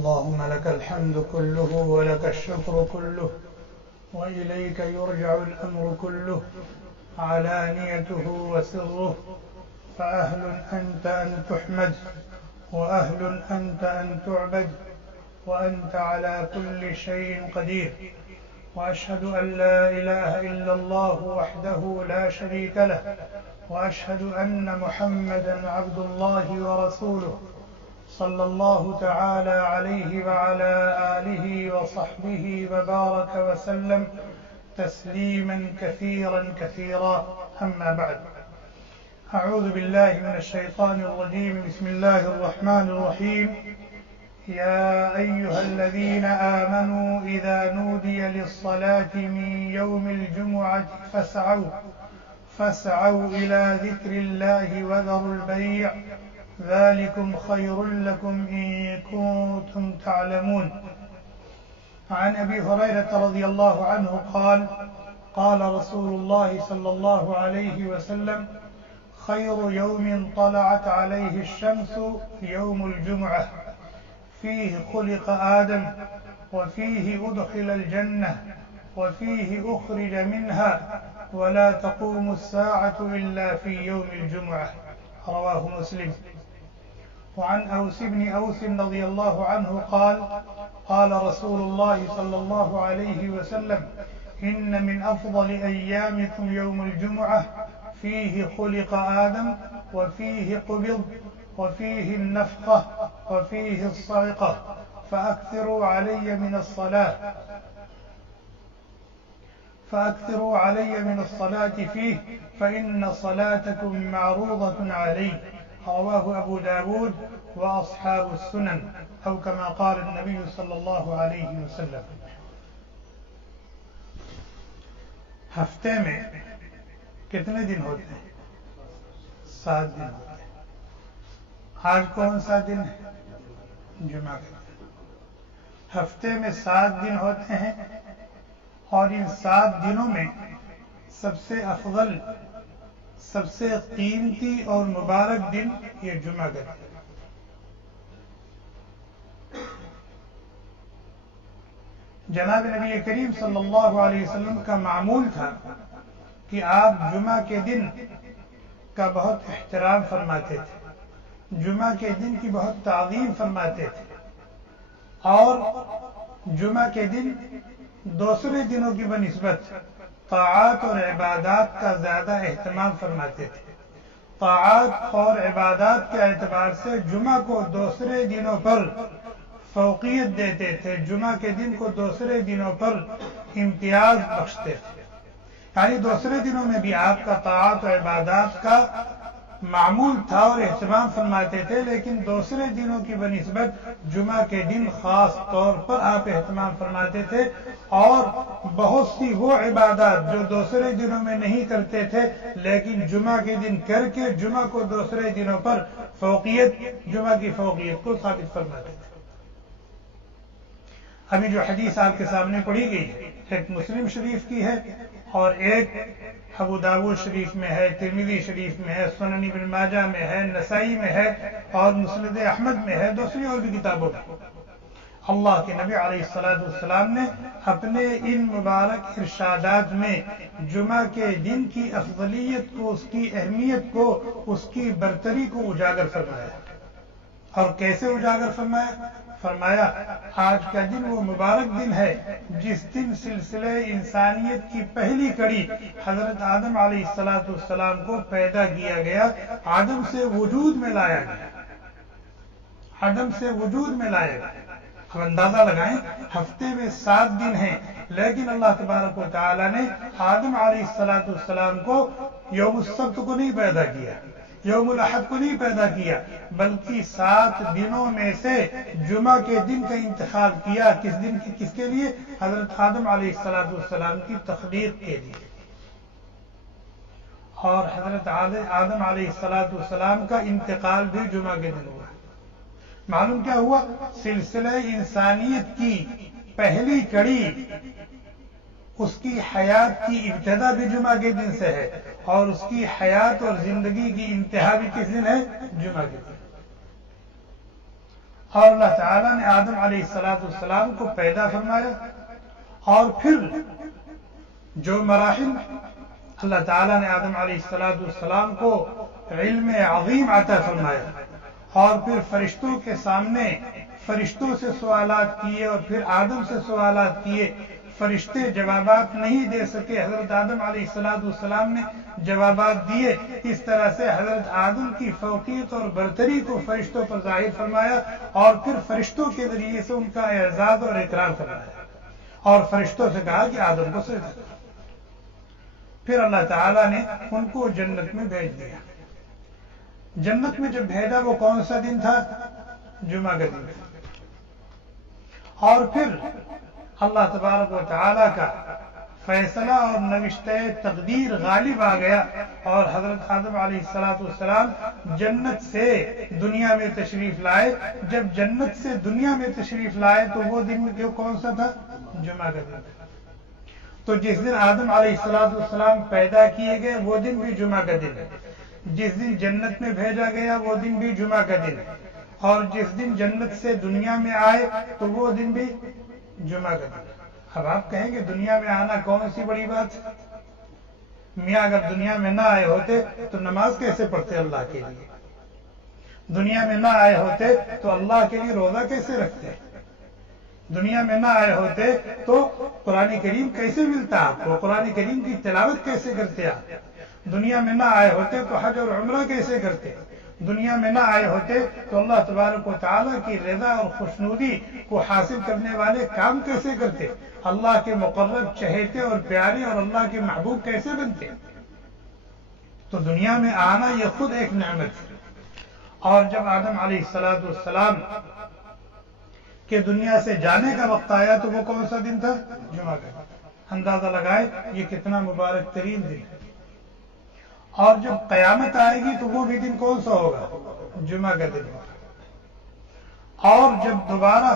اللهم لك الحمد كله ولك الشكر كله وإليك يرجع الأمر كله علانيته وسره، فأهل أنت أن تحمد وأهل أنت أن تعبد وأنت على كل شيء قدير. وأشهد أن لا إله إلا الله وحده لا شريك له، وأشهد أن محمدًا عبد الله ورسوله صلى الله تعالى عليه وعلى آله وصحبه وبارك وسلم تسليما كثيرا كثيرا. أما بعد، أعوذ بالله من الشيطان الرجيم. بسم الله الرحمن الرحيم. يا أيها الذين آمنوا إذا نودي للصلاة من يوم الجمعة فاسعوا إلى ذكر الله وذروا البيع، ذلكم خير لكم إن كنتم تعلمون. عن أبي هريرة رضي الله عنه قال: قال رسول الله صلى الله عليه وسلم: خير يوم طلعت عليه الشمس يوم الجمعة، فيه خلق آدم، وفيه أدخل الجنة، وفيه أخرج منها، ولا تقوم الساعة إلا في يوم الجمعة. رواه مسلم. وعن أوس بن أوس رضي الله عنه قال: قال رسول الله صلى الله عليه وسلم: إن من أفضل أيامكم يوم الجمعة، فيه خلق آدم، وفيه قبض، وفيه النفخة، وفيه الصعقة، فأكثروا علي من الصلاة فيه، فإن صلاتكم معروضة علي. رواه أبو داود وأصحاب السنن، أو كما قال النبي صلی اللہ علیہ وسلم. ہفتے میں کتنے دن ہوتے ہیں؟ 7 دن ہوتے ہیں. آج کون سا دن ہے؟ جمعہ کا دن. ہفتے میں 7 دن ہوتے ہیں، اور ان 7 دنوں میں سب سے افضل، سب سے قیمتی اور مبارک دن یہ جمعہ کا دن. جناب نبی کریم صلی اللہ علیہ وسلم کا معمول تھا کہ آپ جمعہ کے دن کا بہت احترام فرماتے تھے، جمعہ کے دن کی بہت تعظیم فرماتے تھے، اور جمعہ کے دن دوسرے دنوں کی بنسبت طاعات اور عبادات کا زیادہ اہتمام فرماتے تھے. طاعات اور عبادات کے اعتبار سے جمعہ کو دوسرے دنوں پر فوقیت دیتے تھے، جمعہ کے دن کو دوسرے دنوں پر امتیاز بخشتے تھے. یعنی دوسرے دنوں میں بھی آپ کا طاعات و عبادات کا معمول تھا اور اہتمام فرماتے تھے، لیکن دوسرے دنوں کی بنسبت جمعہ کے دن خاص طور پر آپ اہتمام فرماتے تھے، اور بہت سی وہ عبادات جو دوسرے دنوں میں نہیں کرتے تھے لیکن جمعہ کے دن کر کے جمعہ کو دوسرے دنوں پر جمعہ کی فوقیت کو ثابت فرماتے تھے. ابھی جو حدیث آپ کے سامنے پڑھی گئی ہے، ایک مسلم شریف کی ہے، اور ایک ابو داود شریف میں ہے، ترمذی شریف میں ہے، سنن ابن ماجہ میں ہے، نسائی میں ہے، اور مسند احمد میں ہے، دوسری اور بھی کتابوں میں. اللہ کے نبی علیہ السلام نے اپنے ان مبارک ارشادات میں جمعہ کے دن کی افضلیت کو، اس کی اہمیت کو، اس کی برتری کو اجاگر فرمایا. اور کیسے اجاگر فرمایا؟ آج کا دن وہ مبارک دن ہے جس دن سلسلہ انسانیت کی پہلی کڑی حضرت آدم علیہ السلام کو پیدا کیا گیا، آدم سے وجود میں لایا گیا. اب اندازہ لگائیں، ہفتے میں 7 دن ہیں، لیکن اللہ تبارک و تعالی نے آدم علیہ السلام کو یوم السبت کو نہیں پیدا کیا، یوم الاحد کو نہیں پیدا کیا، بلکہ 7 دنوں میں سے جمعہ کے دن کا انتخاب کیا. کس کے لیے؟ حضرت آدم علیہ السلام کی تخلیق کے لیے. اور حضرت آدم علیہ السلام کا انتقال بھی جمعہ کے دن ہوا. معلوم کیا ہوا؟ سلسلہ انسانیت کی پہلی کڑی، اس کی حیات کی ابتدا بھی جمعہ کے دن سے ہے، اور اس کی حیات اور زندگی کی انتہا بھی کس دن ہے؟ جمعہ کے دن. اور اللہ تعالیٰ نے آدم علیہ السلام کو پیدا فرمایا، اور پھر جو مراحل اللہ تعالیٰ نے آدم علیہ السلام کو علم عظیم عطا فرمایا، اور پھر فرشتوں کے سامنے فرشتوں سے سوالات کیے، اور پھر آدم سے سوالات کیے، فرشتے جوابات نہیں دے سکے، حضرت آدم علیہ السلام نے جوابات دیے۔ اس طرح سے حضرت آدم کی فوقیت اور برتری کو فرشتوں پر ظاہر فرمایا، اور پھر فرشتوں کے ذریعے سے ان کا اعزاز اور اکرام فرمایا، اور فرشتوں سے کہا کہ آدم کو سجدہ کرو۔ پھر اللہ تعالیٰ نے ان کو جنت میں بھیج دیا۔ جنت میں جب بھیجا وہ کون سا دن تھا؟ جمعہ کا دن تھا۔ اور پھر اللہ تبارک و تعالیٰ کا فیصلہ اور نوشتہ تقدیر غالب آ گیا، اور حضرت آدم علیہ السلام جنت سے دنیا میں تشریف لائے۔ جب جنت سے دنیا میں تشریف لائے تو وہ دن جو کون سا تھا؟ جمعہ کا دن تھا۔ تو جس دن آدم علیہ السلام پیدا کیے گئے وہ دن بھی جمعہ کا دن ہے، جس دن جنت میں بھیجا گیا وہ دن بھی جمعہ کا دن ہے، اور جس دن جنت سے دنیا میں آئے تو وہ دن بھی جمعہ کا دن۔ اب آپ کہیں گے دنیا میں آنا کون سی بڑی بات ہے؟ میاں اگر دنیا میں نہ آئے ہوتے تو نماز کیسے پڑھتے اللہ کے لیے؟ دنیا میں نہ آئے ہوتے تو اللہ کے لیے روزہ کیسے رکھتے؟ دنیا میں نہ آئے ہوتے تو قرآن کریم کیسے ملتا آپ کو؟ قرآن کریم کی تلاوت کیسے کرتے آپ؟ دنیا میں نہ آئے ہوتے تو حج اور عمرہ کیسے کرتے؟ دنیا میں نہ آئے ہوتے تو اللہ تبارک و تعالیٰ کی رضا اور خوشنودی کو حاصل کرنے والے کام کیسے کرتے؟ اللہ کے مقرب چہیتے اور پیارے اور اللہ کے محبوب کیسے بنتے؟ تو دنیا میں آنا یہ خود ایک نعمت ہے۔ اور جب آدم علیہ السلام کہ دنیا سے جانے کا وقت آیا تو وہ کون سا دن تھا؟ جمعہ کا دن۔ اندازہ لگائے یہ کتنا مبارک ترین دن ہے۔ اور جب قیامت آئے گی تو وہ بھی دن کون سا ہوگا؟ جمعہ کا دن ہوگا۔ اور جب دوبارہ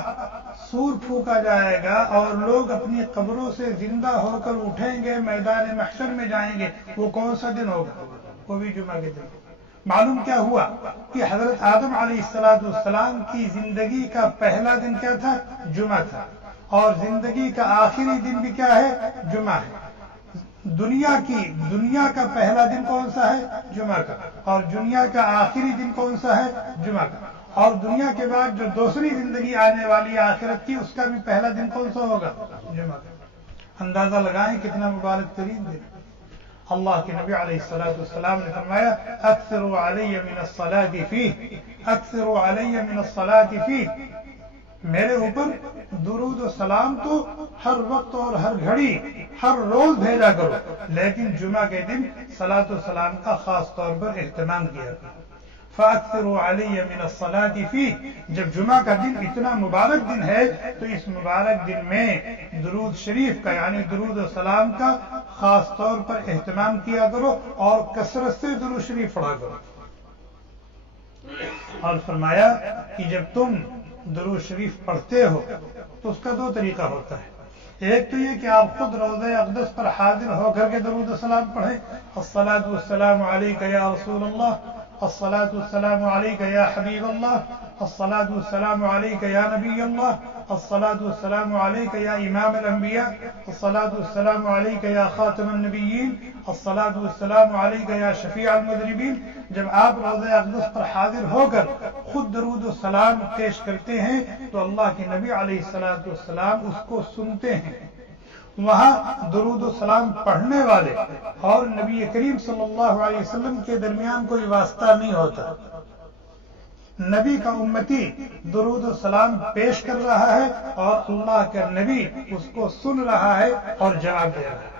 سور پھونکا جائے گا اور لوگ اپنی قبروں سے زندہ ہو کر اٹھیں گے، میدان محشر میں جائیں گے، وہ کون سا دن ہوگا؟ وہ بھی جمعہ کے دن ہوگا۔ معلوم کیا ہوا کہ حضرت آدم علیہ السلام کی زندگی کا پہلا دن کیا تھا؟ جمعہ تھا، اور زندگی کا آخری دن بھی کیا ہے؟ جمعہ ہے۔ دنیا کا پہلا دن کون سا ہے؟ جمعہ کا، اور دنیا کا آخری دن کون سا ہے؟ جمعہ کا، اور دنیا کے بعد جو دوسری زندگی آنے والی آخرت کی اس کا بھی پہلا دن کون سا ہوگا؟ جمعہ کا۔ اندازہ لگائیں کتنا مبارک ترین دن۔ اللہ کے نبی علیہ السلام نے فرمایا اکثروا علی من الصلاۃ فیہ، اکثروا علی من الصلاۃ فیہ، میرے اوپر درود و سلام تو ہر وقت اور ہر گھڑی ہر روز بھیجا کرو، لیکن جمعہ کے دن صلاۃ و سلام کا خاص طور پر اہتمام کیا کرو۔ فاکثروا علی من الصلاۃ فیہ، جب جمعہ کا دن اتنا مبارک دن ہے تو اس مبارک دن میں درود شریف کا یعنی درود و سلام کا خاص طور پر اہتمام کیا کرو، اور کثرت سے درود شریف پڑھا کرو۔ اور فرمایا کہ جب تم درود شریف پڑھتے ہو تو اس کا دو طریقہ ہوتا ہے۔ ایک تو یہ کہ آپ خود روضہ اقدس پر حاضر ہو کر کے درود و سلام پڑھیں، الصلاۃ والسلام علیک یا رسول اللہ، الصلاۃ والسلام علیک یا حبیب اللہ، الصلاۃ والسلام علیک یا نبی اللہ، الصلاۃ والسلام علیک یا امام الانبیاء، الصلاۃ والسلام علیک یا خاتم النبیین، الصلاۃ والسلام علیک یا شفیع المذنبین۔ جب آپ روضہ اقدس پر حاضر ہو کر خود درود و سلام پیش کرتے ہیں تو اللہ کے نبی علیہ السلام اس کو سنتے ہیں۔ وہاں درود و سلام پڑھنے والے اور نبی کریم صلی اللہ علیہ وسلم کے درمیان کوئی واسطہ نہیں ہوتا۔ نبی کا امتی درود و سلام پیش کر رہا ہے اور اللہ کا نبی اس کو سن رہا ہے اور جواب دے رہا ہے۔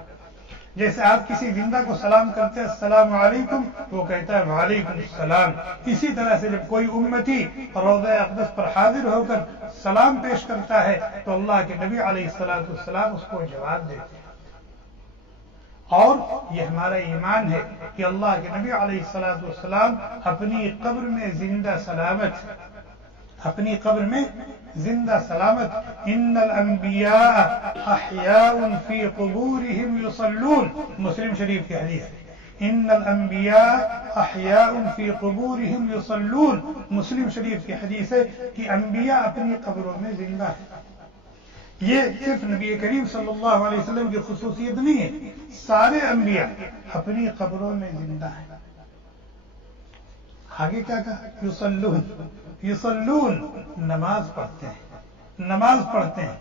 جیسے آپ کسی زندہ کو سلام کرتے ہیں السلام علیکم، وہ کہتا ہے وعلیکم السلام۔ اسی طرح سے جب کوئی امتی روضہ اقدس پر حاضر ہو کر سلام پیش کرتا ہے تو اللہ کے نبی علیہ السلام اس کو جواب دیتے ہیں۔ اور یہ ہمارا ایمان ہے کہ اللہ کے نبی علیہ السلام اپنی قبر میں زندہ سلامت ان الانبیاء احیاء فی قبورہم یصلون، مسلم شریف کی حدیث ہے، ان الانبیاء احیاء فی قبورہم یصلون. مسلم شریف کی حدیث ہے کہ انبیاء اپنی قبروں میں زندہ ہیں. یہ صرف نبی کریم صلی اللہ علیہ وسلم کی خصوصیت نہیں ہے، سارے انبیاء اپنی قبروں میں زندہ ہیں. آگے کیا کہا؟ یصلون. یصلون نماز پڑھتے ہیں، نماز پڑھتے ہیں.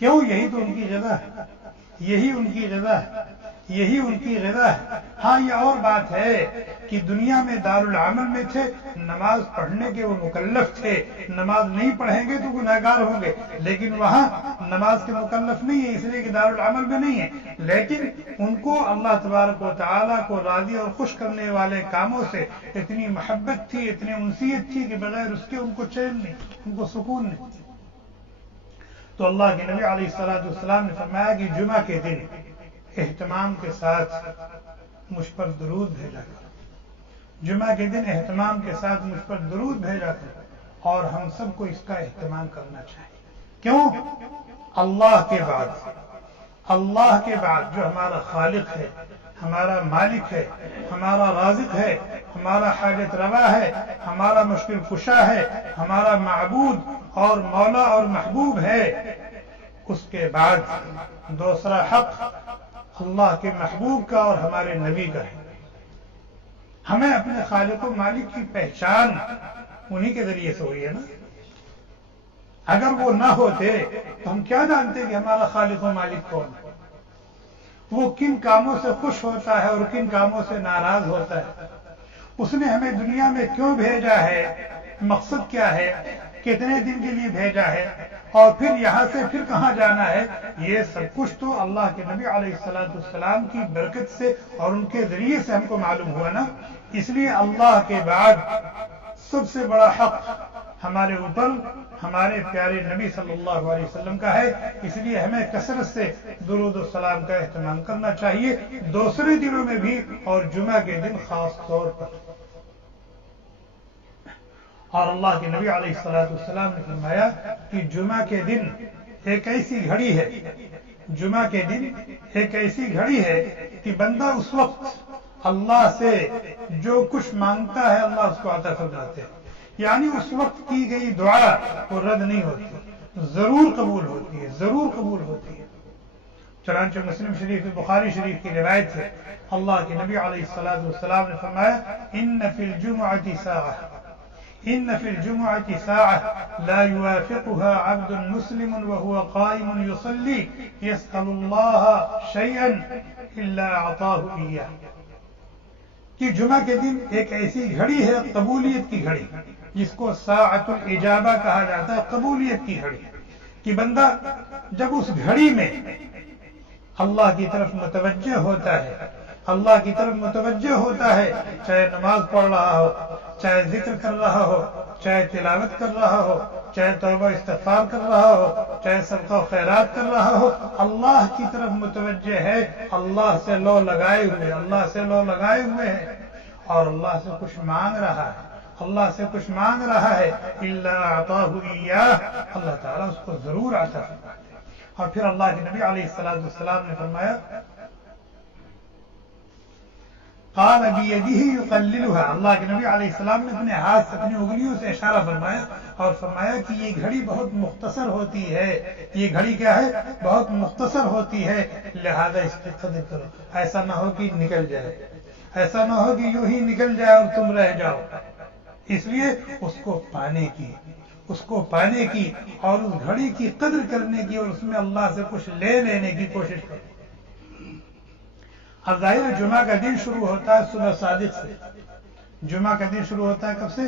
کیوں؟ یہی تو ان کی غذا ہے، یہی ان کی غذا ہے، یہی ان کی غذا ہے. ہاں یہ اور بات ہے کہ دنیا میں دارالعمل میں تھے، نماز پڑھنے کے وہ مکلف تھے، نماز نہیں پڑھیں گے تو گناہگار ہوں گے، لیکن وہاں نماز کے مکلف نہیں ہے اس لیے کہ دارالعمل میں نہیں ہے. لیکن ان کو اللہ تبارک و تعالیٰ کو راضی اور خوش کرنے والے کاموں سے اتنی محبت تھی، اتنی انسیت تھی کہ بغیر اس کے ان کو چین نہیں، ان کو سکون نہیں. تو اللہ کے نبی علیہ السلام نے فرمایا کہ جمعہ کے دن اہتمام کے ساتھ مجھ پر درود بھیجا کر، جمعہ کے دن اہتمام کے ساتھ مجھ پر درود بھیجا کر. اور ہم سب کو اس کا اہتمام کرنا چاہیے. کیوں؟ اللہ کے بعد جو ہمارا خالق ہے، ہمارا مالک ہے، ہمارا رازق ہے، ہمارا حاجت روا ہے، ہمارا مشکل کشا ہے، ہمارا معبود اور مولا اور محبوب ہے، اس کے بعد دوسرا حق اللہ کے محبوب کا اور ہمارے نبی کا ہے. ہمیں اپنے خالق و مالک کی پہچان انہی کے ذریعے سے ہوئی ہے نا. اگر وہ نہ ہوتے تو ہم کیا جانتے کہ ہمارا خالق و مالک کون ہے، وہ کن کاموں سے خوش ہوتا ہے اور کن کاموں سے ناراض ہوتا ہے، اس نے ہمیں دنیا میں کیوں بھیجا ہے، مقصد کیا ہے، کتنے دن کے لیے بھیجا ہے، اور پھر یہاں سے پھر کہاں جانا ہے. یہ سب کچھ تو اللہ کے نبی علیہ السلام کی برکت سے اور ان کے ذریعے سے ہم کو معلوم ہوا نا. اس لیے اللہ کے بعد سب سے بڑا حق ہمارے اوپر ہمارے پیارے نبی صلی اللہ علیہ وسلم کا ہے. اس لیے ہمیں کثرت سے درود و سلام کا اہتمام کرنا چاہیے، دوسرے دنوں میں بھی اور جمعہ کے دن خاص طور پر. اور اللہ کے نبی علیہ السلام نے فرمایا کہ جمعہ کے دن ایک ایسی گھڑی ہے، جمعہ کے دن ایک ایسی گھڑی ہے کہ بندہ اس وقت اللہ سے جو کچھ مانگتا ہے اللہ اس کو عطا فرماتے ہیں. یعنی اس وقت کی گئی دعا وہ رد نہیں ہوتی، ضرور قبول ہوتی ہے، ضرور قبول ہوتی ہے. چنانچہ مسلم شریف، بخاری شریف کی روایت ہے، اللہ کے نبی علیہ السلام نے فرمایا ان فی الجمعۃ ساعۃ، ان فی الجمعۃ ساعۃ لا یوافقها عبد مسلم وهو قائم یصلی یسأل اللہ شیئا الا اعطاه ایاہ. کہ جمعہ کے دن ایک ایسی گھڑی ہے، قبولیت کی گھڑی، جس کو ساعۃ الاجابہ کہا جاتا ہے، قبولیت کی گھڑی، کہ بندہ جب اس گھڑی میں اللہ کی طرف متوجہ ہوتا ہے، اللہ کی طرف متوجہ ہوتا ہے، چاہے نماز پڑھ رہا ہو، چاہے ذکر کر رہا ہو، چاہے تلاوت کر رہا ہو، چاہے توبہ استغفار کر رہا ہو، چاہے صدقہ و خیرات کر رہا ہو، اللہ کی طرف متوجہ ہے، اللہ سے لو لگائے ہوئے، اللہ سے لو لگائے ہوئے ہے، اور اللہ سے کچھ مانگ رہا ہے، اللہ سے کچھ مانگ رہا ہے، الا اعطاہ ایاہ، اللہ تعالیٰ اس کو ضرور عطا فرماتے ہیں. اور پھر اللہ کے نبی علیہ السلام نے فرمایا قال بیدہ یقللها، اللہ کے نبی علیہ السلام نے اپنے ہاتھ سے، اپنی انگلیوں سے اشارہ فرمایا اور فرمایا کہ یہ گھڑی بہت مختصر ہوتی ہے، یہ گھڑی کیا ہے، بہت مختصر ہوتی ہے، لہذا اس کی قدر کرو، ایسا نہ ہو کہ نکل جائے، ایسا نہ ہو کہ یوں ہی نکل جائے اور تم رہ جاؤ. اس لیے اس کو پانے کی، اس کو پانے کی اور اس گھڑی کی قدر کرنے کی اور اس میں اللہ سے کچھ لے لینے کی کوشش کرو. اب ظاہر جمعہ کا دن شروع ہوتا ہے صبح صادق سے. جمعہ کا دن شروع ہوتا ہے کب سے؟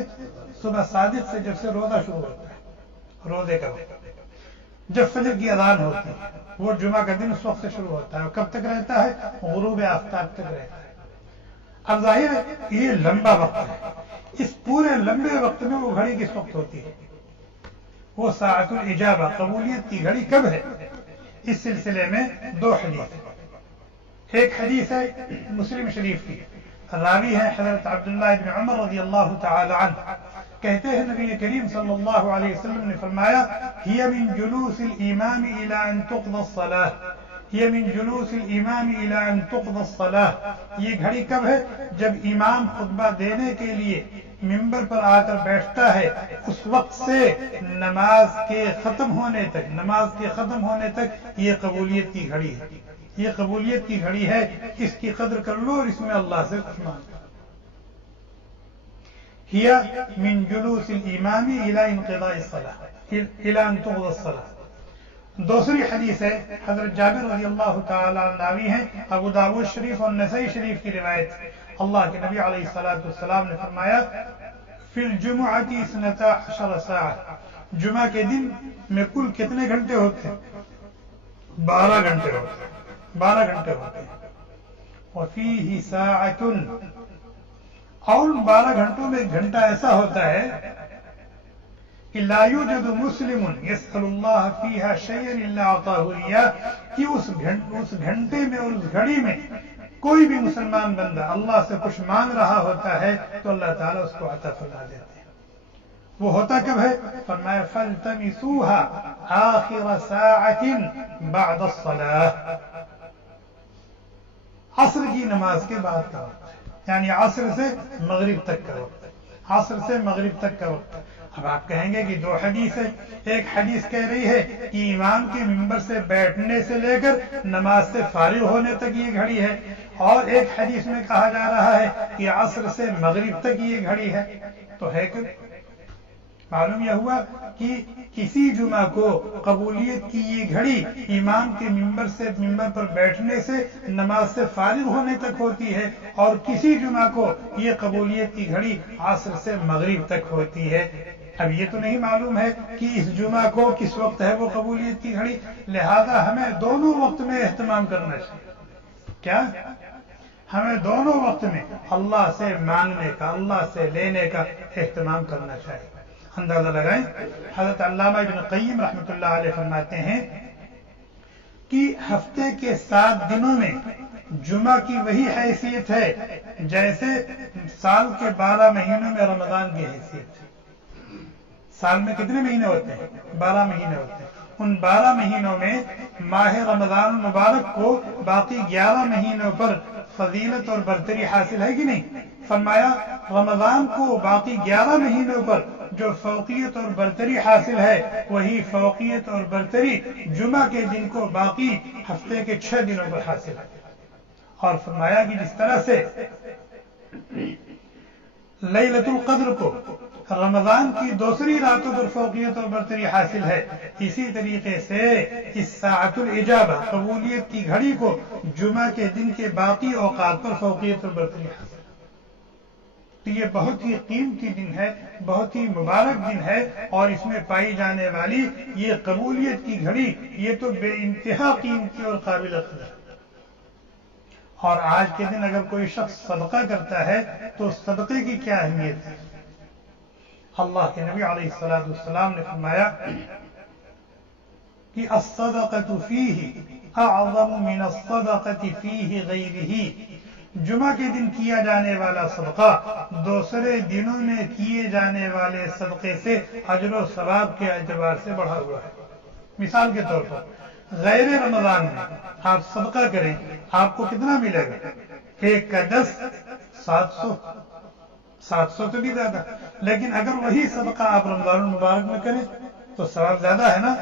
صبح صادق سے، جب سے روزہ شروع ہوتا ہے، روزے کا وقت، جب فجر کی اذان ہوتی ہے، وہ جمعہ کا دن اس وقت سے شروع ہوتا ہے اور کب تک رہتا ہے؟ غروب آفتاب تک رہتا ہے. اب ظاہر ہے یہ لمبا وقت ہے، اس پورے لمبے وقت میں وہ گھڑی کس وقت ہوتی ہے؟ وہ ساعۃ الاجابہ، قبولیت کی گھڑی کب ہے؟ اس سلسلے میں دو حدیث ہیں. ایک حدیث ہے مسلم شریف کی، راوی ہے حضرت عبداللہ بن عمر رضی اللہ تعالی عنہ، کہتے ہیں نبی کریم صلی اللہ علیہ وسلم نے فرمایا ہی من جلوس الامام الى ان تقضى الصلاة، یہ من جلوس الامام الى ان تقضى الصلاة، یہ گھڑی کب ہے؟ جب امام خطبہ دینے کے لیے ممبر پر آ کر بیٹھتا ہے، اس وقت سے نماز کے ختم ہونے تک یہ قبولیت کی گھڑی ہے، یہ قبولیت کی گھڑی ہے، اس کی قدر کر لو اور اس میں اللہ سے کچھ مانگو۔ ہی من جلوس الامام الى انقضاء الصلاة الى ان تقضى الصلاة۔ دوسری حدیث ہے، حضرت جابر رضی اللہ تعالی عنہ راوی ہیں، ابو داؤد شریف اور نسائی شریف کی روایت، اللہ کے نبی علیہ الصلوۃ والسلام نے فرمایا فی الجمعۃ 12 ساعة، جمعہ کے دن میں کل کتنے گھنٹے ہوتے ہیں؟ 12 گھنٹے ہوتے ہیں، 12 گھنٹے ہوتے ہیں۔ وفیہ ساعۃ، اور 12 گھنٹوں میں ایک گھنٹہ ایسا ہوتا ہے کہ لا یوجد مسلم یسأل اللہ فیہا شیئا الا اعطاہ ایاہ، کہ اس گھنٹے میں اور اس گھڑی میں کوئی بھی مسلمان بندہ اللہ سے کچھ مانگ رہا ہوتا ہے تو اللہ تعالیٰ اس کو عطا فرما دیتے ہیں۔ وہ ہوتا کب ہے؟ فرمایا فَالْتَمِسُوهَا آخِرَ سَاعَةٍ بَعْدَ الصَّلَاةِ، عصر کی نماز کے بعد کا وقت، یعنی عصر سے مغرب تک کا وقت، عصر سے مغرب تک کا وقت۔ اب آپ کہیں گے کہ دو حدیث ہے، ایک حدیث کہہ رہی ہے کہ امام کے ممبر سے بیٹھنے سے لے کر نماز سے فارغ ہونے تک یہ گھڑی ہے، اور ایک حدیث میں کہا جا رہا ہے کہ عصر سے مغرب تک یہ گھڑی ہے۔ تو ہے کہ معلوم یہ ہوا کہ کسی جمعہ کو قبولیت کی یہ گھڑی امام کے ممبر پر بیٹھنے سے نماز سے فارغ ہونے تک ہوتی ہے، اور کسی جمعہ کو یہ قبولیت کی گھڑی عصر سے مغرب تک ہوتی ہے۔ اب یہ تو نہیں معلوم ہے کہ اس جمعہ کو کس وقت ہے وہ قبولیت کی گھڑی، لہذا ہمیں دونوں وقت میں اہتمام کرنا چاہیے۔ کیا؟ ہمیں دونوں وقت میں اللہ سے مانگنے کا، اللہ سے لینے کا اہتمام کرنا چاہیے۔ اندازہ لگائیں، حضرت علامہ ابن قیم رحمۃ اللہ علیہ فرماتے ہیں کہ ہفتے کے 7 دنوں میں جمعہ کی وہی حیثیت ہے جیسے سال کے 12 مہینوں میں رمضان کی حیثیت ہے۔ سال میں کتنے مہینے ہوتے ہیں؟ 12 مہینے ہوتے ہیں۔ ان 12 مہینوں میں ماہ رمضان المبارک کو باقی 11 مہینوں پر فضیلت اور برتری حاصل ہے کہ نہیں؟ فرمایا رمضان کو باقی 11 مہینوں پر جو فوقیت اور برتری حاصل ہے، وہی فوقیت اور برتری جمعہ کے دن کو باقی ہفتے کے 6 دنوں پر حاصل ہے۔ اور فرمایا کہ جس طرح سے لیلۃ القدر کو رمضان کی دوسری راتوں پر فوقیت اور برتری حاصل ہے، اسی طریقے سے اس ساعت الاجابہ قبولیت کی گھڑی کو جمعہ کے دن کے باقی اوقات پر فوقیت اور برتری حاصل ہے۔ تو یہ بہت ہی قیمتی دن ہے، بہت ہی مبارک دن ہے، اور اس میں پائی جانے والی یہ قبولیت کی گھڑی یہ تو بے انتہا قیمتی اور قابل قدر ہے۔ اور آج کے دن اگر کوئی شخص صدقہ کرتا ہے تو صدقے کی کیا اہمیت ہے؟ اللہ کے نبی علیہ الصلوۃ والسلام نے فرمایا کہ الصدقۃ فیہ اعظم من الصدقۃ فیہ غیرہ، جمعہ کے دن کیا جانے والا صدقہ دوسرے دنوں میں کیے جانے والے صدقے سے اجر و ثواب کے اعتبار سے بڑھا ہوا ہے۔ مثال کے طور پر غیر رمضان میں آپ صدقہ کریں، آپ کو کتنا ملے گا؟ 1 کا 10، 700 تو بھی زیادہ، لیکن اگر وہی صدقہ آپ رمضان المبارک میں کریں تو ثواب زیادہ ہے نا۔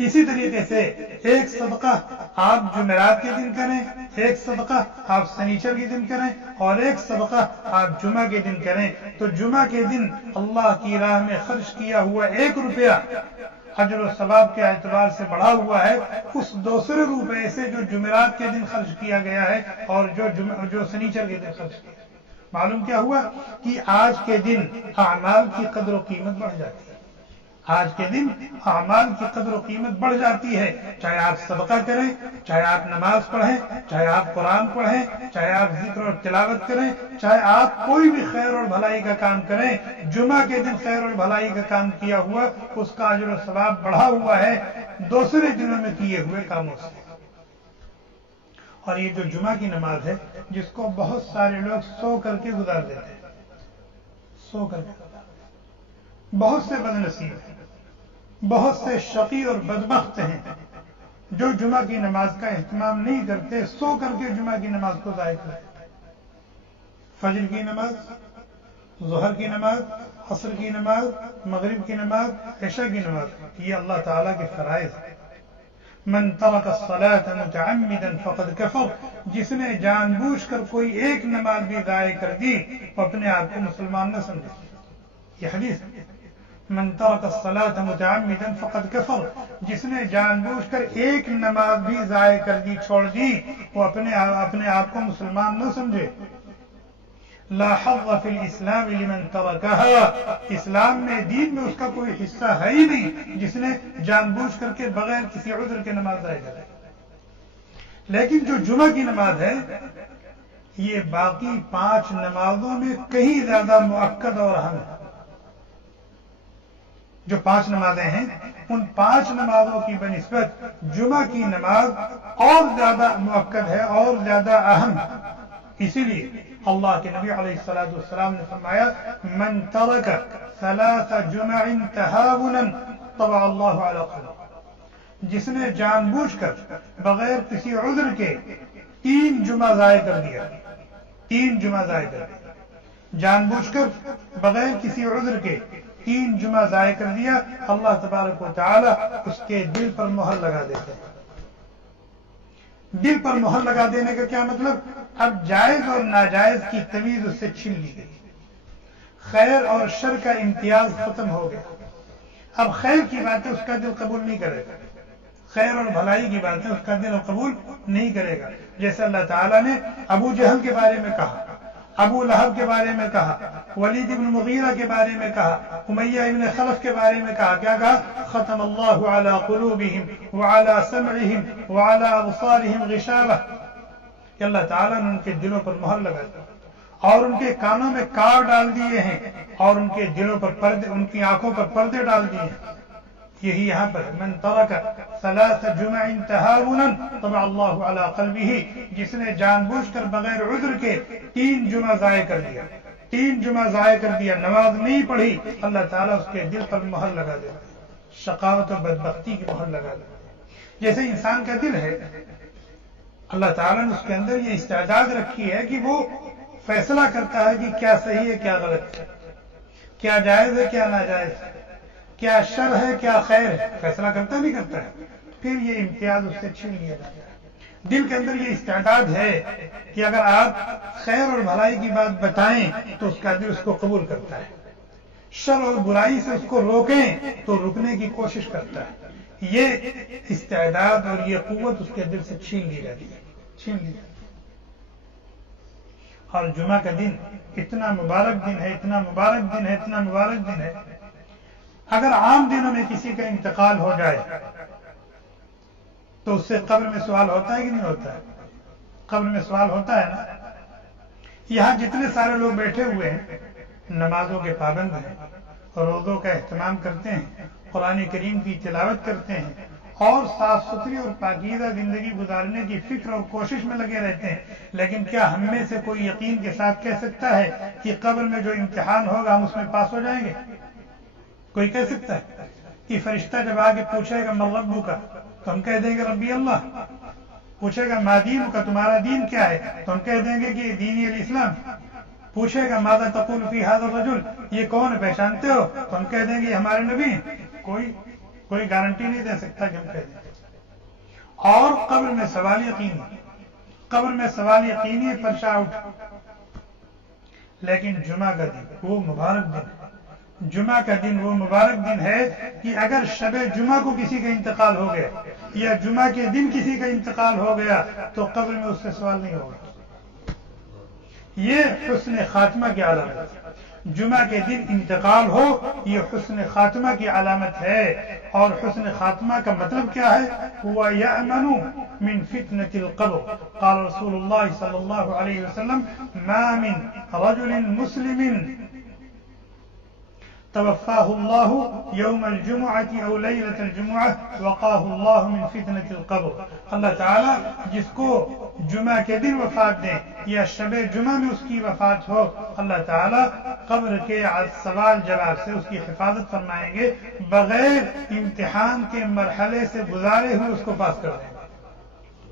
اسی طریقے سے ایک صدقہ آپ جمعرات کے دن کریں، ایک صدقہ آپ سنیچر کے دن کریں، اور ایک صدقہ آپ جمعہ کے دن کریں، تو جمعہ کے دن اللہ کی راہ میں خرچ کیا ہوا 1 روپیہ اجر و ثواب کے اعتبار سے بڑھا ہوا ہے اس دوسرے روپے سے جو جمعرات کے دن خرچ کیا گیا ہے اور جو سنیچر کے دن خرچ کیا۔ معلوم کیا ہوا کہ آج کے دن اعمال کی قدر و قیمت بڑھ جاتی ہے۔ آج کے دن اعمال کی قدر و قیمت بڑھ جاتی ہے، چاہے آپ صدقہ کریں، چاہے آپ نماز پڑھیں، چاہے آپ قرآن پڑھیں، چاہے آپ ذکر اور تلاوت کریں، چاہے آپ کوئی بھی خیر اور بھلائی کا کام کریں، جمعہ کے دن خیر اور بھلائی کا کام کیا ہوا اس کا اجر و ثواب بڑھا ہوا ہے دوسرے دنوں میں کیے ہوئے کاموں سے۔ اور یہ جو جمعہ کی نماز ہے جس کو بہت سارے لوگ سو کر کے گزار دیتے ہیں، سو کر کے بہت سے بد نصیب ہیں، بہت سے شقی اور بدبخت ہیں جو جمعہ کی نماز کا اہتمام نہیں کرتے سو کر کے جمعہ کی نماز کو ضائع کرتے. فجر کی نماز، ظہر کی نماز، عصر کی نماز، مغرب کی نماز، عشاء کی نماز، یہ اللہ تعالیٰ کے فرائض ہیں. من ترک الصلاة متعمدا فقد کفر، جس نے جان بوجھ کر کوئی ایک نماز بھی ضائع کر دی وہ اپنے آپ کو مسلمان نہ سمجھے. یہ حدیث ہے. من ترک الصلاة متعمدا فقد کفر، جس نے جان بوجھ کر ایک نماز بھی ضائع کر دی، چھوڑ دی، وہ اپنے آپ کو مسلمان نہ سمجھے. لا حظ فی الاسلام لمن ترکها، اسلام میں دین میں اس کا کوئی حصہ ہے ہی نہیں جس نے جان بوجھ کر کے بغیر کسی عذر کے نماز ضائع کرے. لیکن جو جمعہ کی نماز ہے یہ باقی 5 نمازوں میں کہیں زیادہ مؤکد اور اہم ہے. جو 5 نمازیں ہیں ان 5 نمازوں کی بنسبت جمعہ کی نماز اور زیادہ مؤکد ہے اور زیادہ اہم ہے. اسی لیے اللہ کے نبی علیہ الصلوۃ والسلام نے فرمایا من ترک 3 جمع تہاونا طبع اللہ علی قلبہ، جس نے جان بوجھ کر بغیر کسی عذر کے 3 جمعہ ضائع کر دیا، 3 جمعہ ضائع کر دیا، جان بوجھ کر بغیر کسی عذر کے 3 جمعہ ضائع کر دیا، اللہ تبارک و تعالی اس کے دل پر مہر لگا دیتے ہیں. دل پر مہر لگا دینے کا کیا مطلب؟ اب جائز اور ناجائز کی تمیز اس سے چھین لی گئی، خیر اور شر کا امتیاز ختم ہو گیا. اب خیر کی باتیں اس کا دل قبول نہیں کرے گا، خیر اور بھلائی کی باتیں اس کا دل قبول نہیں کرے گا. جیسے اللہ تعالیٰ نے ابو جہل کے بارے میں کہا، ابو لہب کے بارے میں کہا، ولید ابن مغیرہ کے بارے میں کہا، امیہ ابن خلف کے بارے میں کہا. کیا کہا؟ ختم اللہ علی قلوبہم وعلی سمعہم وعلی ابصارہم غشاوہ، کہ اللہ تعالیٰ نے ان کے دلوں پر مہر لگا دی اور ان کے کانوں میں کار ڈال دیے ہیں اور ان کے دلوں پر پردے، ان کی آنکھوں پر پردے ڈال دیے ہیں. یہی یہاں پر من ترک 3 جمع تہاونا طبع اللہ علی قلبہ، جس نے جان بوجھ کر بغیر عذر کے 3 جمعہ ضائع کر دیا، 3 جمعہ ضائع کر دیا، نماز نہیں پڑھی، اللہ تعالیٰ اس کے دل پر مہر لگا دیتا، شقاوت اور بدبختی کی مہر لگا دیتا. جیسے انسان کا دل ہے، اللہ تعالیٰ نے اس کے اندر یہ استعداد رکھی ہے کہ وہ فیصلہ کرتا ہے کہ کیا صحیح ہے کیا غلط ہے، کیا جائز ہے کیا ناجائز ہے، کیا شر ہے کیا خیر ہے، فیصلہ کرتا نہیں کرتا ہے. پھر یہ امتیاز اس سے چھین لیا جاتا ہے. دل کے اندر یہ استعداد ہے کہ اگر آپ خیر اور بھلائی کی بات بتائیں تو اس کا دل اس کو قبول کرتا ہے، شر اور برائی سے اس کو روکیں تو رکنے کی کوشش کرتا ہے. یہ استعداد اور یہ قوت اس کے دل سے چھین لی جاتی ہے، چھین لی جاتی ہے. اور جمعہ کا دن اتنا مبارک دن ہے، اتنا مبارک دن ہے، اتنا مبارک دن ہے. اگر عام دنوں میں کسی کا انتقال ہو جائے تو اس سے قبر میں سوال ہوتا ہے کہ نہیں ہوتا ہے؟ قبر میں سوال ہوتا ہے نا. یہاں جتنے سارے لوگ بیٹھے ہوئے ہیں نمازوں کے پابند ہیں، روزوں کا اہتمام کرتے ہیں، قرآن کریم کی تلاوت کرتے ہیں اور صاف ستھری اور پاکیزہ زندگی گزارنے کی فکر اور کوشش میں لگے رہتے ہیں، لیکن کیا ہم میں سے کوئی یقین کے ساتھ کہہ سکتا ہے کہ قبر میں جو امتحان ہوگا ہم اس میں پاس ہو جائیں گے؟ کوئی کہہ سکتا ہے کہ فرشتہ جب آگے پوچھے گا من ربک تو ہم کہہ دیں گے ربی اللہ، پوچھے گا ما دینک تمہارا دین کیا ہے تو ہم کہہ دیں گے کہ دینی الاسلام، پوچھے گا ماذا تقول فی ھذا الرجل یہ کون پہچانتے ہو تو ہم کہہ دیں گے ہمارے نبی. کوئی گارنٹی نہیں دے سکتا کہ ہم کہہ دیں. اور قبر میں سوال یقینی، قبر میں سوال یقینی پرچہ اٹھا. لیکن جمعہ کا دن وہ مبارک دن ہے، جمعہ کا دن وہ مبارک دن ہے کہ اگر شب جمعہ کو کسی کا انتقال ہو گیا یا جمعہ کے دن کسی کا انتقال ہو گیا تو قبر میں اس سے سوال نہیں ہوگا. یہ حسن خاتمہ کی علامت ہے. جمعہ کے دن انتقال ہو یہ حسن خاتمہ کی علامت ہے. اور حسن خاتمہ کا مطلب کیا ہے؟ هو يأمن من فتنة القبر. قال رسول اللہ صلی اللہ علیہ وسلم ما من رجل مسلم توفاه الله يوم الجمعة أو ليلة الجمعة وقاه الله من فتنة القبر. اللہ تعالیٰ جس کو جمعہ کے دن وفات دیں یا شب جمعہ میں اس کی وفات ہو، اللہ تعالیٰ قبر کے سوال جواب سے اس کی حفاظت فرمائیں گے، بغیر امتحان کے مرحلے سے گزارے ہوئے اس کو پاس کر دیں گے،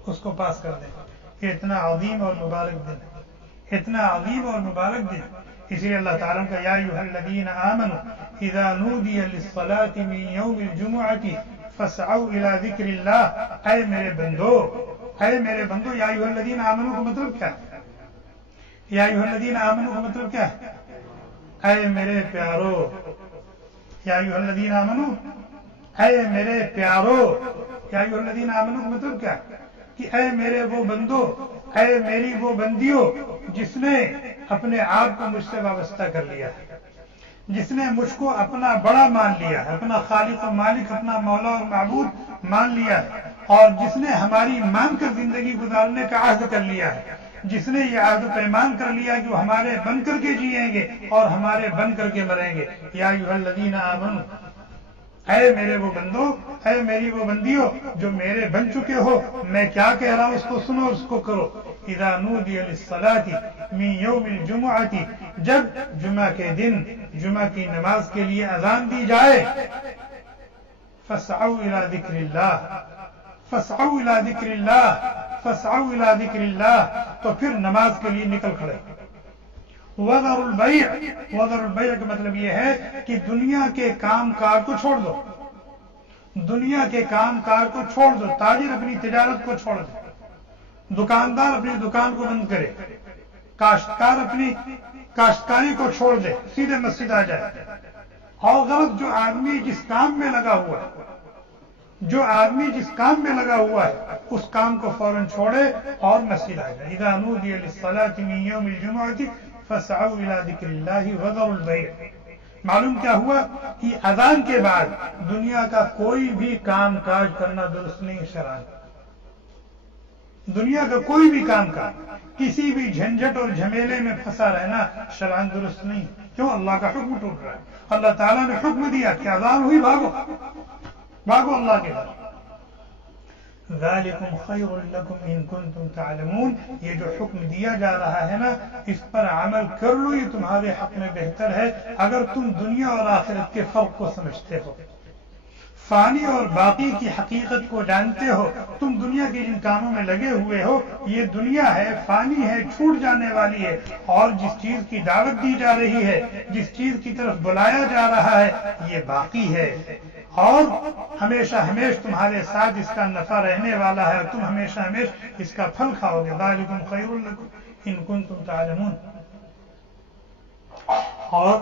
اس کو پاس کر دیں گے۔ یہ اتنا عظیم اور مبارک دن ہے، اتنا عظیم اور مبارک دن۔ اسی لیے اللہ تعالیٰ کا یا ایھا الذین آمنوا اذا نودی للصلاۃ من یوم الجمعۃ فاسعوا الی ذکر اللہ، اے میرے بندو، اے میرے بندو۔ یا ایھا الذین آمنوا کا مطلب کیا ہے؟ یا ایھا الذین آمنوا کا مطلب کیا ہے؟ اے میرے پیارو۔ یا ایھا الذین آمنوا، اے میرے پیارو۔ یا ایھا الذین آمنوا کا مطلب کیا ہے؟ کہ اے میرے وہ بندو، اے میری وہ بندیوں جس نے اپنے آپ کو مجھ سے وابستہ کر لیا ہے، جس نے مجھ کو اپنا بڑا مان لیا ہے، اپنا خالق و مالک، اپنا مولا اور معبود مان لیا ہے، اور جس نے ہماری مان کر زندگی گزارنے کا عہد کر لیا ہے، جس نے یہ عہد پیمان کر لیا کہ وہ ہمارے بن کر کے جئیں گے اور ہمارے بن کر کے مریں گے۔ یا ایھا الذین آمنوا، اے میرے وہ بندو، اے میری وہ بندیوں جو میرے بن چکے ہو، میں کیا کہہ رہا ہوں اس کو سنو اور اس کو کرو۔ اذا نودی للصلاۃ من یوم الجمعۃ، جب جمعہ کے دن جمعہ کی نماز کے لیے اذان دی جائے، فاسعوا الی ذکر اللہ، فاسعوا الی ذکر اللہ، فاسعوا الی ذکر اللہ، تو پھر نماز کے لیے نکل کھڑے۔ وذروا البیع، وذروا البیع کا مطلب یہ ہے کہ دنیا کے کام کار کو چھوڑ دو، دنیا کے کام کار کو چھوڑ دو، تاجر اپنی تجارت کو چھوڑ دے، دکاندار اپنی دکان کو بند کرے، کاشتکار اپنی کاشتکاری کو چھوڑ دے، سیدھے مسجد آ جائے۔ اور غلط جو آدمی جس کام میں لگا ہوا ہے، جو آدمی جس کام میں لگا ہوا ہے اس کام کو فوراً چھوڑے اور مسجد آ جائے۔ اذا نودی للصلاۃ من یوم الجمعۃ فاسعوا الی ذکر اللہ وذروا البیع۔ معلوم کیا ہوا کہ اذان کے بعد دنیا کا کوئی بھی کام کاج کرنا درست نہیں شرعاً، دنیا کا کوئی بھی کام کاج، کسی بھی جھنجھٹ اور جھمیلے میں پھنسا رہنا شرعاً درست نہیں۔ کیوں؟ اللہ کا حکم ٹوٹ رہا ہے۔ اللہ تعالیٰ نے حکم دیا کہ اذان ہوئی بھاگو، بھاگو اللہ کے گھر۔ ذالکم خیر لکم ان کنتم تعلمون، یہ جو حکم دیا جا رہا ہے نا، اس پر عمل کر لو، یہ تمہارے حق میں بہتر ہے اگر تم دنیا اور آخرت کے فرق کو سمجھتے ہو، فانی اور باقی کی حقیقت کو جانتے ہو۔ تم دنیا کے جن کاموں میں لگے ہوئے ہو، یہ دنیا ہے، فانی ہے، چھوٹ جانے والی ہے، اور جس چیز کی دعوت دی جا رہی ہے، جس چیز کی طرف بلایا جا رہا ہے، یہ باقی ہے، اور ہمیشہ ہمیشہ تمہارے ساتھ اس کا نفع رہنے والا ہے، تم ہمیشہ ہمیشہ اس کا پھل کھاؤ گے۔ ذالکم خیر لکم ان کنتم تعلمون۔ اور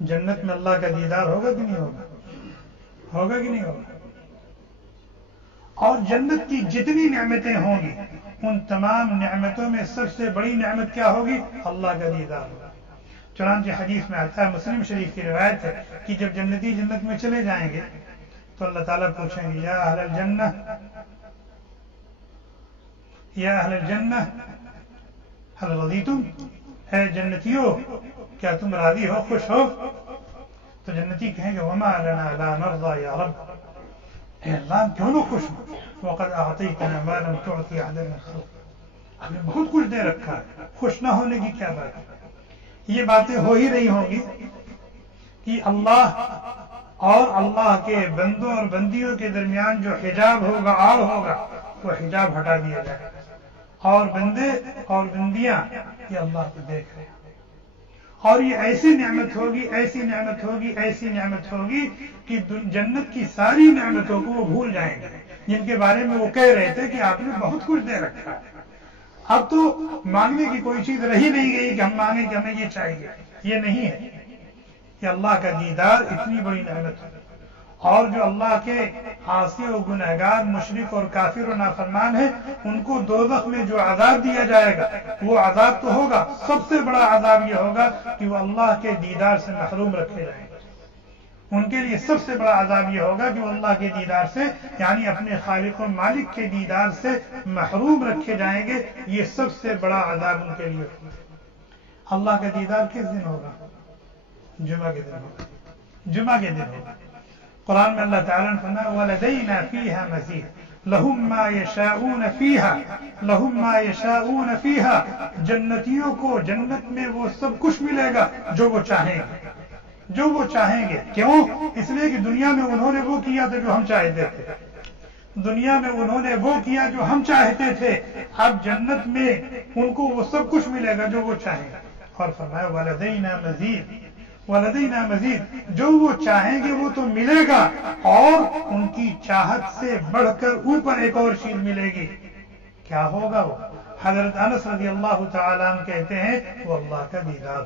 جنت میں اللہ کا دیدار ہوگا کہ نہیں ہوگا؟ ہوگا کہ نہیں ہوگا؟ اور جنت کی جتنی نعمتیں ہوں گی ان تمام نعمتوں میں سب سے بڑی نعمت کیا ہوگی؟ اللہ کا دیدار ہوگا۔ چنانچہ حدیث میں آتا ہے، مسلم شریف کی روایت ہے کہ جب جنتی جنت میں چلے جائیں گے تو اللہ تعالیٰ پوچھیں گے، یا اہل الجنہ، یا اہل الجنہ هل رضیتم، اے جنتیو کیا تم راضی ہو، خوش ہو؟ تو جنتی کہیں گے، وما لنا لا نرضى یا رب، اے اللہ کیوں نہ خوش ہو، وقد اعطیتنا ما لم تعطی احدا من خلقک، ہم نے بہت کچھ دے رکھا ہے، خوش نہ ہونے کی کیا بات ہے؟ یہ باتیں ہو ہی رہی ہوں گی کہ اللہ اور اللہ کے بندوں اور بندیوں کے درمیان جو حجاب ہوگا، آڑ ہوگا، وہ حجاب ہٹا دیا جائے، اور بندے اور بندیاں یہ اللہ کو دیکھ رہے ہیں، اور یہ ایسی نعمت ہوگی، ایسی نعمت ہوگی، ایسی نعمت ہوگی کہ جنت کی ساری نعمتوں کو وہ بھول جائیں گے جن کے بارے میں وہ کہہ رہے تھے کہ آپ نے بہت کچھ دے رکھا ہے، اب تو مانگنے کی کوئی چیز رہی نہیں گئی کہ ہم مانگیں کہ ہمیں یہ چاہیے، یہ نہیں ہے۔ کہ اللہ کا دیدار اتنی بڑی نعمت ہے، اور جو اللہ کے عاصی و گنہگار، مشرک اور کافر و نافرمان ہیں، ان کو دوزخ میں جو عذاب دیا جائے گا وہ عذاب تو ہوگا، سب سے بڑا عذاب یہ ہوگا کہ وہ اللہ کے دیدار سے محروم رکھے جائیں گے۔ ان کے لیے سب سے بڑا عذاب یہ ہوگا کہ وہ اللہ کے دیدار سے، یعنی اپنے خالق و مالک کے دیدار سے محروم رکھے جائیں گے، یہ سب سے بڑا عذاب ان کے لیے ہوگا۔ اللہ کا دیدار کس دن ہوگا؟ جمعہ کے دن ہوگا، جمعہ کے دن ہوگا۔ قرآن میں اللہ تعالیٰ نے فرمایا وَلَدَيْنَا فِيهَا مَزِيدٌ، لہم ما یشاؤون فیہا، لہم ما یشاؤون فیہا، جنتیوں کو جنت میں وہ سب کچھ ملے گا جو وہ چاہیں گے، جو وہ چاہیں گے۔ کیوں؟ اس لیے کہ دنیا میں انہوں نے وہ کیا تھا جو ہم چاہتے تھے، دنیا میں انہوں نے وہ کیا جو ہم چاہتے تھے، اب جنت میں ان کو وہ سب کچھ ملے گا جو وہ چاہیں گے۔ اور فرمایا وَلَدَيْنَا مَزِيدٌ، وَلَدَيْنَا مَزِيدٌ، جو وہ چاہیں گے وہ تو ملے گا، اور ان کی چاہت سے بڑھ کر اوپر ایک اور چیز ملے گی۔ کیا ہوگا وہ؟ حضرت انس رضی اللہ تعالیٰ عنہ کہتے ہیں وہ اللہ کا دیدار۔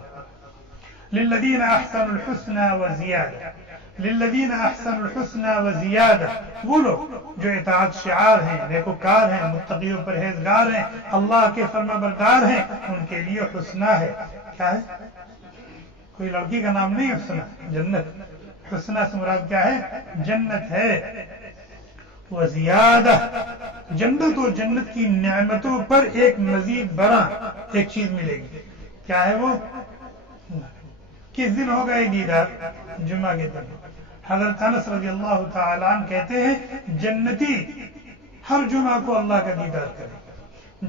للذین احسنوا الحسنى وزیادہ، للذین احسنوا الحسنى وزیادہ، وہ لوگ جو اطاعت شعار ہیں، نیکوکار ہیں، متقی و پرہیزگار ہیں، اللہ کے فرما بردار ہیں، ان کے لیے حسنہ ہے۔ کیا ہے؟ کوئی لڑکی کا نام نہیں حسنہ، جنت۔ حسنہ سے مراد کیا ہے؟ جنت ہے۔ وزیادہ، جنت اور جنت کی نعمتوں پر ایک مزید برآں ایک چیز ملے گی۔ کیا ہے وہ؟ کس دن ہوگا یہ دیدار؟ جمعہ کے دن۔ حضرت انس رضی اللہ تعالیٰ عنہ کہتے ہیں جنتی ہر جمعہ کو اللہ کا دیدار کریں گے،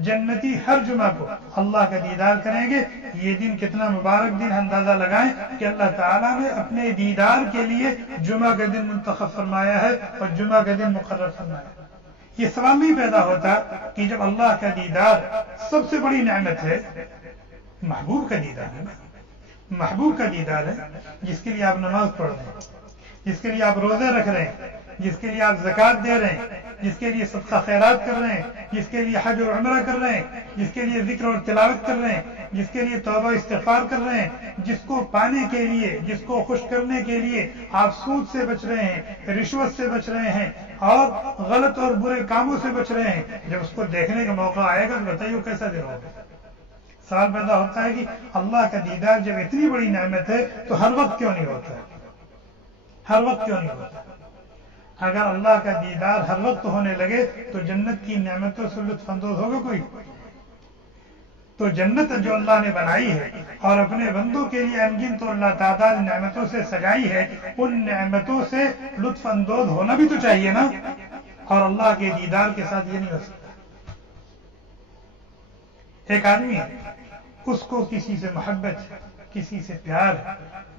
جنتی ہر جمعہ کو اللہ کا دیدار کریں گے۔ یہ دن کتنا مبارک دن، اندازہ لگائیں کہ اللہ تعالیٰ نے اپنے دیدار کے لیے جمعہ کا دن منتخب فرمایا ہے اور جمعہ کا دن مقرر فرمایا ہے۔ یہ سوال نہیں پیدا ہوتا کہ جب اللہ کا دیدار سب سے بڑی نعمت ہے، محبوب کا دیدار ہے نا، محبوب کا دیدار ہے، جس کے لیے آپ نماز پڑھ رہے ہیں، جس کے لیے آپ روزے رکھ رہے ہیں، جس کے لیے آپ زکوٰۃ دے رہے ہیں، جس کے لیے صدقہ خیرات کر رہے ہیں، جس کے لیے حج اور عمرہ کر رہے ہیں، جس کے لیے ذکر اور تلاوت کر رہے ہیں، جس کے لیے توبہ استغفار کر رہے ہیں، جس کو پانے کے لیے، جس کو خوش کرنے کے لیے آپ سود سے بچ رہے ہیں، رشوت سے بچ رہے ہیں اور غلط اور برے کاموں سے بچ رہے ہیں، جب اس کو دیکھنے کا موقع آئے گا تو بتائیے کیسا دن ہوگا۔ سوال پیدا ہوتا ہے کہ اللہ کا دیدار جب اتنی بڑی نعمت ہے تو ہر وقت کیوں نہیں ہوتا ہے؟ ہر وقت کیوں نہیں ہوتا؟ اگر اللہ کا دیدار ہر وقت ہونے لگے تو جنت کی نعمتوں سے لطف اندوز ہوگا کوئی؟ تو جنت جو اللہ نے بنائی ہے اور اپنے بندوں کے لیے انگنت اور لاتعداد نعمتوں سے سجائی ہے، ان نعمتوں سے لطف اندوز ہونا بھی تو چاہیے نا، اور اللہ کے دیدار کے ساتھ یہ نہیں ہو سکتا۔ ایک آدمی ہے، اس کو کسی سے محبت ہے، کسی سے پیار ہے،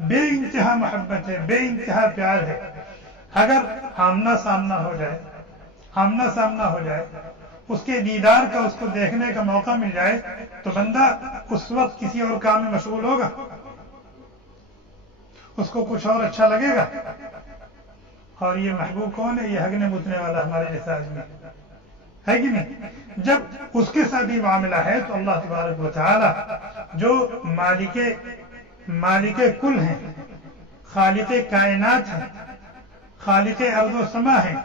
بے انتہا محبت ہے، بے انتہا پیار ہے، اگر آمنا سامنا ہو جائے، آمنا سامنا ہو جائے، اس کے دیدار کا، اس کو دیکھنے کا موقع مل جائے تو بندہ اس وقت کسی اور کام میں مشغول ہوگا؟ اس کو کچھ اور اچھا لگے گا؟ اور یہ محبوب کون ہے؟ یہ ہگنے متنے والا ہمارے جیسا آدمی ہے کہ نہیں؟ جب اس کے ساتھ یہ معاملہ ہے تو اللہ تبارک و تعالی جو مالک کل ہیں، خالق کائنات ہیں، خالق ارض و سما ہیں،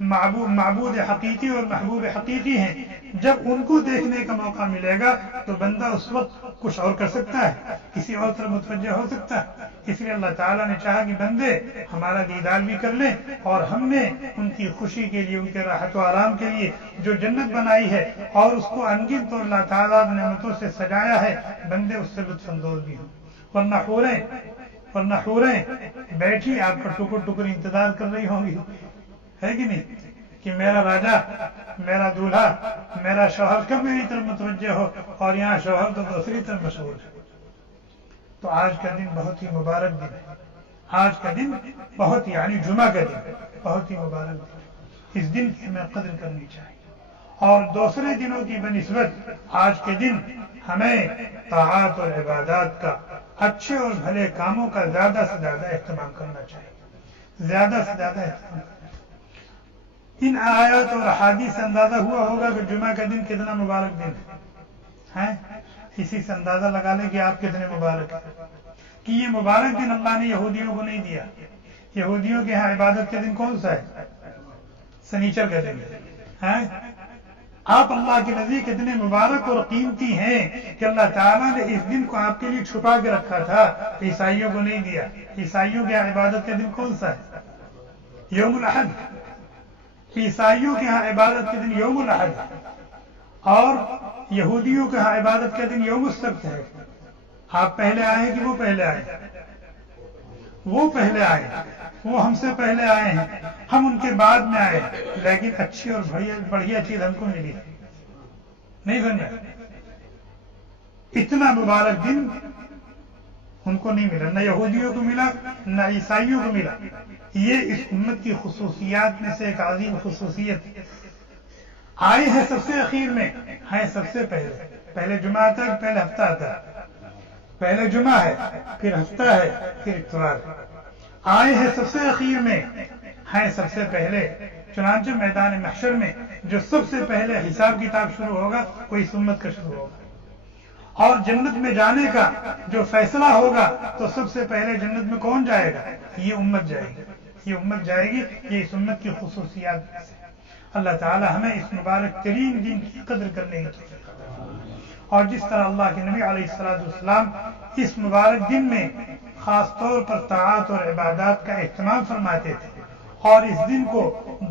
معبود حقیقی اور محبوب حقیقی ہیں، جب ان کو دیکھنے کا موقع ملے گا تو بندہ اس وقت کچھ اور کر سکتا ہے، کسی اور طرف متوجہ ہو سکتا ہے۔ اس لیے اللہ تعالیٰ نے چاہا کہ بندے ہمارا دیدار بھی کر لیں، اور ہم نے ان کی خوشی کے لیے، ان کے راحت و آرام کے لیے جو جنت بنائی ہے اور اس کو انگنت اور لاتعداد نعمتوں سے سجایا ہے، بندے اس سے لطف اندوز بھی ہوں۔ ورنہ حوریں بیٹھی آپ کا ٹکر ٹکر انتظار کر رہی ہوں گی، ہے کہ نہیں، کہ میرا راجا، میرا دولہا، میرا شوہر کب میری طرف متوجہ ہو، اور یہاں شوہر تو دوسری طرف مشغول ہے۔ تو آج کا دن بہت ہی مبارک دن ہے، آج کا دن بہت ہی، یعنی جمعہ کا دن بہت ہی مبارک دن، اس دن کی ہمیں قدر کرنی چاہیے، اور دوسرے دنوں کی بنسبت آج کے دن ہمیں طاعات اور عبادات کا، اچھے اور بھلے کاموں کا زیادہ سے زیادہ اہتمام کرنا چاہیے، زیادہ سے زیادہ اہتمام کرنا چاہیے۔ ان آیات اور احادیث سے اندازہ ہوا ہوگا کہ جمعہ کا دن کتنا مبارک دن ہے، اسی سے اندازہ لگا لیں کہ آپ کتنے مبارک ہیں، کہ یہ مبارک دن اللہ نے یہودیوں کو نہیں دیا۔ یہودیوں کے ہاں عبادت کا دن کون سا ہے؟ سنیچر کا دن ہے۔ آپ اللہ کے نزدیک اتنے مبارک اور قیمتی ہیں کہ اللہ تعالیٰ نے اس دن کو آپ کے لیے چھپا کے رکھا تھا، عیسائیوں کو نہیں دیا۔ عیسائیوں کے ہاں عبادت کا دن کون سا ہے؟ یوم الاحد۔ عیسائیوں کے ہاں عبادت کے دن یوم الاحد، اور یہودیوں کے ہاں عبادت کا دن یوم السبت ہے۔ آپ پہلے آئے کہ وہ پہلے آئے؟ وہ پہلے آئے، وہ ہم سے پہلے آئے ہیں، ہم ان کے بعد میں آئے، لیکن اچھی اور بڑھیا چیز ہم کو ملی نہیں سمجھا؟ اتنا مبارک دن ان کو نہیں ملا، نہ یہودیوں کو ملا نہ عیسائیوں کو ملا۔ یہ اس امت کی خصوصیات میں سے ایک عظیم خصوصیت ہے۔ آئے ہیں سب سے اخیر میں، ہیں سب سے پہلے جمعہ آتا ہے، پہلے ہفتہ آتا ہے، پہلے جمعہ ہے، پھر ہفتہ ہے، پھر اتوار ہے۔ آئے ہیں سب سے اخیر میں، ہیں سب سے پہلے۔ چنانچہ میدان محشر میں جو سب سے پہلے حساب کتاب شروع ہوگا وہ اس امت کا شروع ہوگا، اور جنت میں جانے کا جو فیصلہ ہوگا تو سب سے پہلے جنت میں کون جائے گا؟ یہ امت جائے گی، یہ امت جائے گی۔ یہ اس امت کی خصوصیات میں سے۔ اللہ تعالی ہمیں اس مبارک ترین دن کی قدر کرنے کی توفیق عطا فرمائے، اور جس طرح اللہ کے نبی علیہ السلام اس مبارک دن میں خاص طور پر طاعات اور عبادات کا اہتمام فرماتے تھے، اور اس دن کو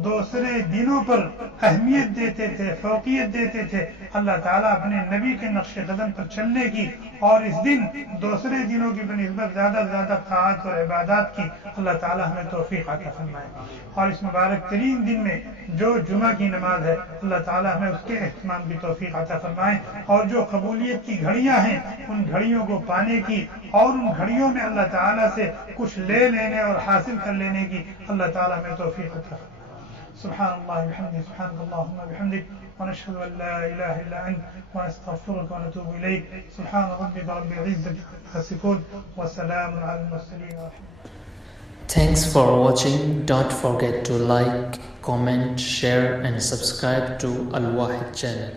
دوسرے دنوں پر اہمیت دیتے تھے، فوقیت دیتے تھے، اللہ تعالیٰ اپنے نبی کے نقش قدم پر چلنے کی اور اس دن دوسرے دنوں کی بنسبت زیادہ سے زیادہ طاعات اور عبادات کی اللہ تعالیٰ ہمیں توفیق عطا فرمائے۔ اور اس مبارک ترین دن میں جو جمعہ کی نماز ہے اللہ تعالیٰ ہمیں اس کے اہتمام کی توفیق عطا فرمائے، اور جو قبولیت کی گھڑیاں ہیں ان گھڑیوں کو پانے کی اور ان گھڑیوں میں اللہ تعالیٰ سے کچھ لے لینے اور حاصل کر لینے کی اللہ تعالیٰ ہمیں توفیق عطا فرمائے۔ سبحان اللہ وبحمدہ، سبحانک اللہم وبحمدک، ونشہد ان لا الہ الا انت، ونستغفرک ونتوب الیک۔ سبحان ربک رب العزة عما یصفون، وسلام علی المرسلین۔ Thanks for watching. Don't forget to like, comment, share and subscribe to Al Wahid channel.